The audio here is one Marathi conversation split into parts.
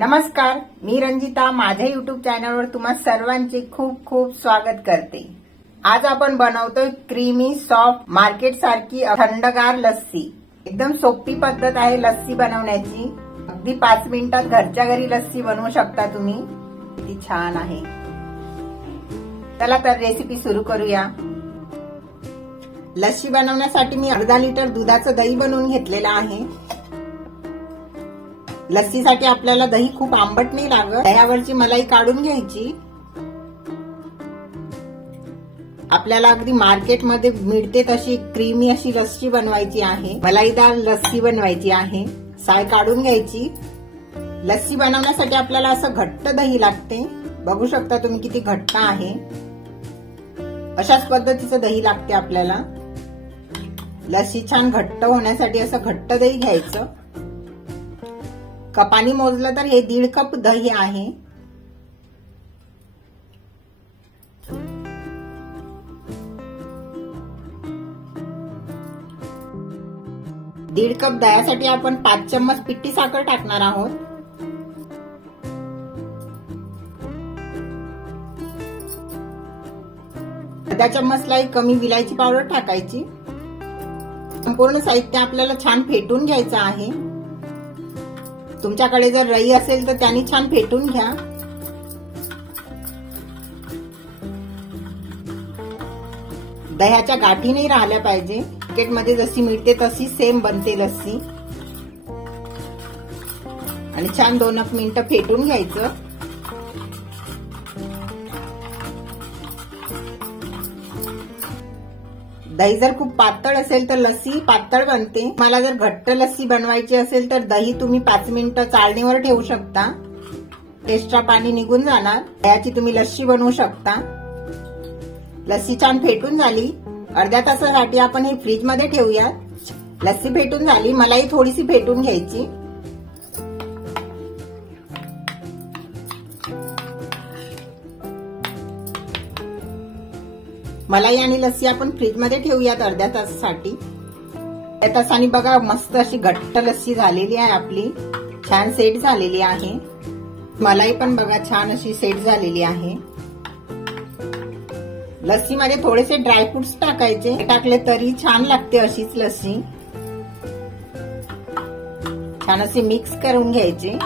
नमस्कार, मी रंजिता माझ्या युट्यूब चॅनलवर तुम्हा सर्वांचे खूप खूप स्वागत करते। आज आपण बनवतोय क्रीमी सॉफ्ट मार्केट सारखी थंडगार लस्सी। एकदम सोपी पद्धत आहे लस्सी बनवण्याची। अगदी 5 मिनिटात घरच्या घरी लस्सी बनवू शकता तुम्ही। किती छान आहे। चला तर रेसिपी सुरू करूया। लस्सी बनवण्यासाठी मी अर्धा लिटर दुधाचं दही बनवून घेतलेलं आहे। लस्सीसाठी आपल्याला दही खूप आंबट नाही लागत। दह्यावरची मलाई काढून घ्यायची। आपल्याला अगदी मार्केटमध्ये मिळते तशी क्रीमी अशी लस्सी बनवायची आहे। मलाईदार लस्सी बनवायची आहे। साय काढून घ्यायची। लस्सी बनवण्यासाठी आपल्याला असं घट्ट दही लागते। बघू शकता तुम्ही किती घट्ट आहे। अशाच पद्धतीचं दही लागते आपल्याला। लस्सी छान घट्ट होण्यासाठी असं घट्ट दही घ्यायचं। कपानी मोजलं तर हे 1.5 कप दही आहे। दीड कप दह्यासाठी आपण 5 चम्मच पिठी साखर टाकणार आहोत। अर्धा चम्मचला कमी विलायची पावडर टाकायची। संपूर्ण साहित्य आपल्याला छान फेटून घ्यायचं आहे। तुमच्याकडे जर रई असेल तर त्यांनी छान फेटून घ्या। दह्याच्या गाठी नाही राहिल्या पाहिजे। मार्केटमध्ये जशी मिळते तशी सेम बनते लस्सी। आणि छान 2 मिनिटं फेटून घ्यायचं। दही जर खूप पातळ असेल तर लस्सी पातळ बनते। मला जर घट्ट लस्सी बनवायची असेल तर दही तुम्ही 5 मिनिटं चाळणीवर ठेवू शकता। एक्स्ट्रा पाणी निघून जाणार। दह्याची तुम्ही लस्सी बनवू शकता। लस्सी छान फेटून झाली। अर्ध्या तासासाठी आपण हे फ्रीज मध्ये ठेवूया। लस्सी फेटून झाली। मलाई थोडीशी फेटून घ्यायची। मलाई आणि लस्सी आपण फ्रीज मध्ये ठेवूयात अर्ध्या तासासाठी। त्या तासाने बघा मस्त अशी घट्ट लस्सी झालेली आहे आपली। छान सेट झालेली आहे। मलाई पण बघा छान अशी सेट झालेली आहे। लस्सी मध्ये थोडेसे ड्रायफ्रुट्स टाकायचे। टाकले तरी छान लागते अशीच लस्सी। छान असे मिक्स करून घ्यायचे।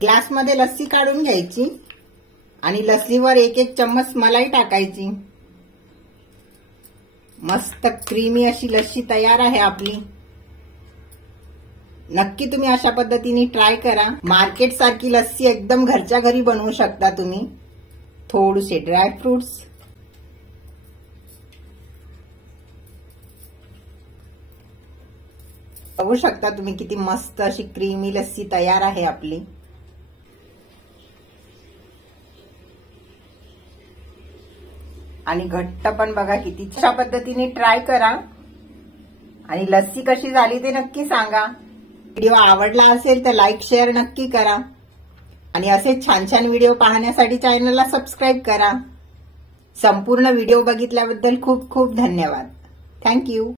ग्लास मध्ये लस्सी काढून घ्यायची आणि लस्सीवर 1 चम्मच मलाई टाकायची। मस्त क्रीमी अशी लस्सी तयार आहे आपली। नक्की तुम्ही अशा पद्धतीने ट्राय करा। मार्केट सारखी लस्सी एकदम घरच्या घरी बनवू शकता तुम्ही। थोडेसे ड्रायफ्रुट्स, बघू शकता तुम्ही किती मस्त अशी क्रीमी लस्सी तयार आहे आपली। आणि घट्ट पण बघा किती। अशा पद्धतीने ट्राय करा आणि लस्सी कशी झाली ते नक्की सांगा। व्हिडिओ आवडला असेल तर लाईक शेअर नक्की करा आणि असे छान छान व्हिडिओ पाहण्यासाठी चॅनलला सबस्क्राईब करा। संपूर्ण व्हिडिओ बघितल्याबद्दल खूप खूप धन्यवाद। थँक्यू।